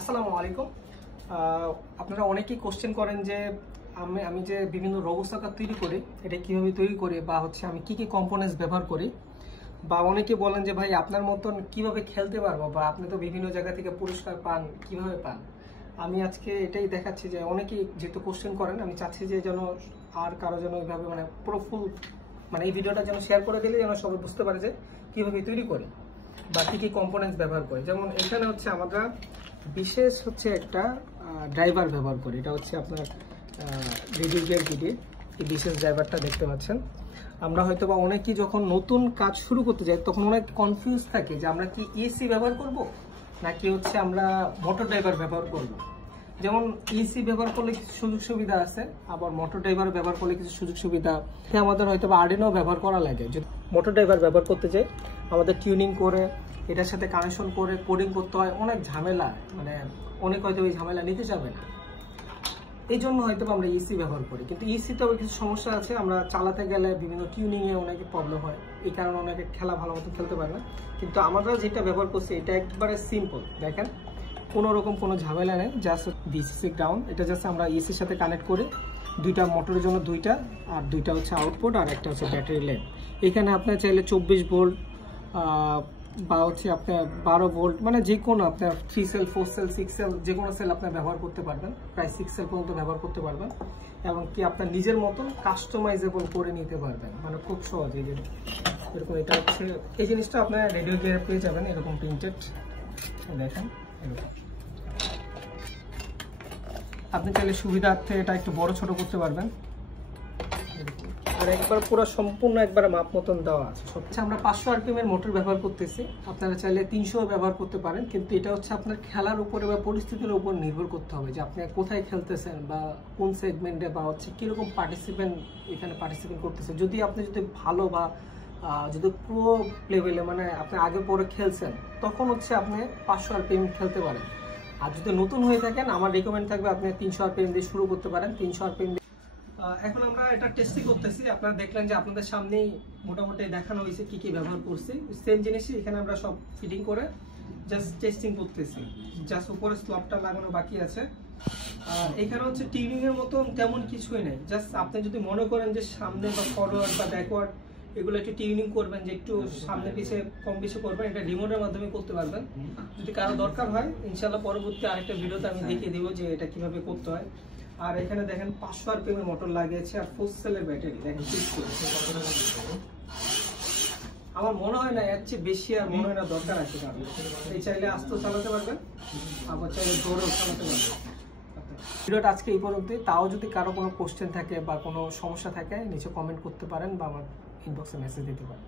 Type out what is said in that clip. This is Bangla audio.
আসসালামু আলাইকুম। আপনারা অনেকেই কোশ্চেন করেন যে আমি যে বিভিন্ন রোবোসাকার তৈরি করি এটা কিভাবে তৈরি করি বা হচ্ছে আমি কি কি কম্পোনেন্টস ব্যবহার করি, বা অনেকে বলেন যে ভাই আপনার মতন কিভাবে খেলতে পারবো, বা আপনি তো বিভিন্ন জায়গা থেকে পুরস্কার পান, কিভাবে পান। আমি আজকে এটাই দেখাচ্ছি যে অনেকেই যেহেতু কোশ্চেন করেন, আমি চাচ্ছি যে যেন আর কারো যেন এইভাবে মানে পুরো ফুল মানে এই ভিডিওটা যেন শেয়ার করে দিলে যেন সবাই বুঝতে পারে যে কিভাবে তৈরি করি বা কি কি কম্পোনেন্টস ব্যবহার করি। যেমন এখানে হচ্ছে আমরা বিশেষ হচ্ছে একটা ড্রাইভার ব্যবহার করি, এটা হচ্ছে আপনার রেডিও গিয়ার কিটের এই বিশেষ ড্রাইভারটা দেখতে পাচ্ছেন। আমরা হয়তো বা অনেকেই যখন নতুন কাজ শুরু করতে যাই তখন অনেক কনফিউজ থাকে যে আমরা কি এসি ব্যবহার করব নাকি হচ্ছে আমরা মোটর ড্রাইভার ব্যবহার করব। যেমন এসি ব্যবহার করলে কিছু সুযোগ সুবিধা আছে, আবার মোটর ড্রাইভার ব্যবহার করলে কিছু সুযোগ সুবিধা আমাদের হয়তো বা আর্ডিনো ব্যবহার করা লাগে। যদি মোটর ড্রাইভার ব্যবহার করতে যাই আমাদের টিউনিং করে এটার সাথে কানেকশন করে কোডিং করতে হয়, অনেক ঝামেলা, মানে অনেক হয়তো ওই ঝামেলা নিতে যাবে না, এই জন্য হয়তো আমরা ইসি ব্যবহার করি। কিন্তু ইসিতে কিছু সমস্যা আছে, আমরা চালাতে গেলে বিভিন্ন টিউনিংয়ে অনেকে প্রবলেম হয়, এই কারণে অনেকে খেলা ভালো মতো খেলতে পারে না। কিন্তু আমরা যেটা ব্যবহার করছি এটা একবারে সিম্পল, দেখেন কোনো রকম কোনো ঝামেলা নেই, জাস্ট ভিসিসি গ্রাউন্ড, এটা জাস্ট আমরা ইসির সাথে কানেক্ট করে দুইটা মোটরের জন্য দুইটা, আর দুইটা হচ্ছে আউটপুট আর একটা হচ্ছে ব্যাটারি লেন। এখানে আপনার চাইলে 24 ভোল্ট বা হচ্ছে আপনার 12 ভোল্ট, মানে যে কোনো আপনার 3 সেল 4 সেল 6 সেল যে কোনো সেল আপনার ব্যবহার করতে পারবেন, প্রায় 6 সেল পর্যন্ত ব্যবহার করতে পারবেন, এবং কি আপনার নিজের মতন কাস্টমাইজেবল করে নিতে পারবেন, মানে খুব সহজ। এই যে এরকম, এটা হচ্ছে এই জিনিসটা আপনার রেডিও গিয়ারে পেয়ে যাবেন এরকম প্রিন্টেড, দেখেন এরকম। আপনি চাইলে সুবিধার্থে এটা একটু বড় ছোট করতে পারবেন, আর একবার পুরো সম্পূর্ণ একবার মাপ মতন দেওয়া আছে। সবচেয়ে আমরা 500 আরপিএম এর মোটর ব্যবহার করতেছি, আপনারা চাইলে 300 ব্যবহার করতে পারেন, কিন্তু এটা হচ্ছে আপনার খেলার উপরে বা পরিস্থিতির উপর নির্ভর করতে হবে যে আপনি কোথায় খেলতেছেন বা কোন সেগমেন্টে, বা হচ্ছে কিরকম এখানে পার্টিসিপেন্ট করতেছে। যদি আপনি ভালো বা যদি প্রো লেভেলে মানে আপনি আগে পরে খেলছেন, তখন হচ্ছে আপনি 500 আরপিএম খেলতে পারেন। আর যদি নতুন হয়ে থাকেন, আমার রিকমেন্ড থাকবে আপনি 300 আরপিএম দিয়ে শুরু করতে পারেন। 300 আরপিএম এখন আমরা এটা টেস্টিং করতেছি। আপনারা দেখলেন যে আপনাদের সামনেই মোটামুটি দেখানো হয়েছে কি কি ব্যবহার করছি, সেম জিনিসই এখানে আমরা সব ফিটিং করে জাস্ট টেস্টিং করতেছি। জাস্ট উপরে স্লটটা লাগানো বাকি আছে। এখানে হচ্ছে টিউনিং এর মতন তেমন কিছুই নেই, জাস্ট আপনি যদি মনে করেন যে সামনে বা ফরওয়ার্ড বা ব্যাকওয়ার্ড এগুলো একটু টিউনিং করবেন, যে একটু সামনে পিছিয়ে কম বেশি করবেন, এটা রিমোটের মাধ্যমে করতে পারবেন। যদি কারো দরকার হয় ইনশাআল্লাহ পরবর্তী আরেকটা ভিডিওতে আমি দেখিয়ে দেবো যে এটা কিভাবে করতে হয়। আর এখানে দেখেন 500 আরপিএম এর মোটর লাগিয়েছে আর 4 সেলের ব্যাটারি, দেখেন আমার মনে হয় না এর চেয়ে বেশি আর মনে হয় না দরকার আছে কারণ এই চাইলে আস্তে চালাতে পারবেন, আবার চাইলে জোরেও চালাতে পারবেন। ভিডিওটা আজকে এই পর্যন্তই। তাও যদি কারো কোনো কোশ্চেন থাকে বা কোনো সমস্যা থাকে নিচে কমেন্ট করতে পারেন বা আমার ইনবক্সে মেসেজ দিতে পারেন।